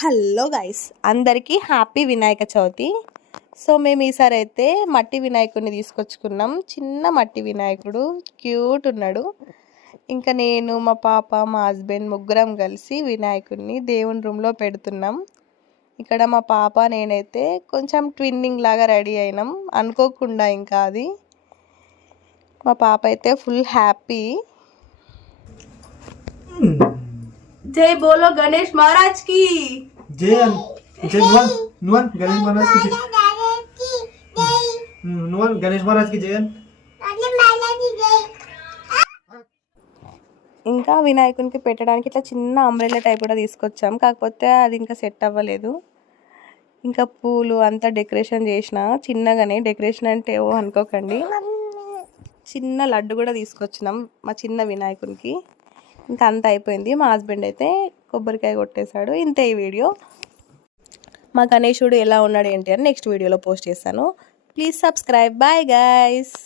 Hello guys, అందరికీ happy Vinayaka Chavithi. So మేము ఈసారి అయితే మట్టి వినాయకుడిని తీసుకొచ్చుకున్నాం. చిన్న మట్టి వినాయకుడు, క్యూట్ ఉన్నాడు. ఇంకా నేను, మా పాప, మా హస్బెండ్ ముగ్గురం కలిసి వినాయకుడిని దేవుని రూమ్లో పెడుతున్నాం. ఇక్కడ మా పాప నేనైతే కొంచెం ట్విన్నింగ్ లాగా రెడీ అయినాం అనుకోకుండా. ఇంకా అది మా పాప అయితే ఫుల్ హ్యాపీ. जय बोलो गणेश महाराज की जय जय नुवन गणेश महाराज की जय नुवन गणेश महाराज की जय ఇంకా వినాయకునికి పెట్టడానికి ఇట్లా చిన్న అంబ్రెల్లా టైప్ కూడా తీసుకొచ్చాం. కాకపోతే అది ఇంకా సెట్ అవ్వలేదు. ఇంకా పూలు అంతా డెకరేషన్ చేసిన చిన్నగానే. డెకరేషన్ అంటే ఏవో అనుకోకండి, చిన్న లడ్డు కూడా తీసుకొచ్చినాం మా చిన్న వినాయకునికి. ఇంకా అంత అయిపోయింది. మా హస్బెండ్ అయితే కొబ్బరికాయ కొట్టేశాడు. ఇంతే ఈ వీడియో. మా గణేశుడు ఎలా ఉన్నాడు ఏంటి అని నెక్స్ట్ వీడియోలో పోస్ట్ చేస్తాను. Please subscribe. Bye guys.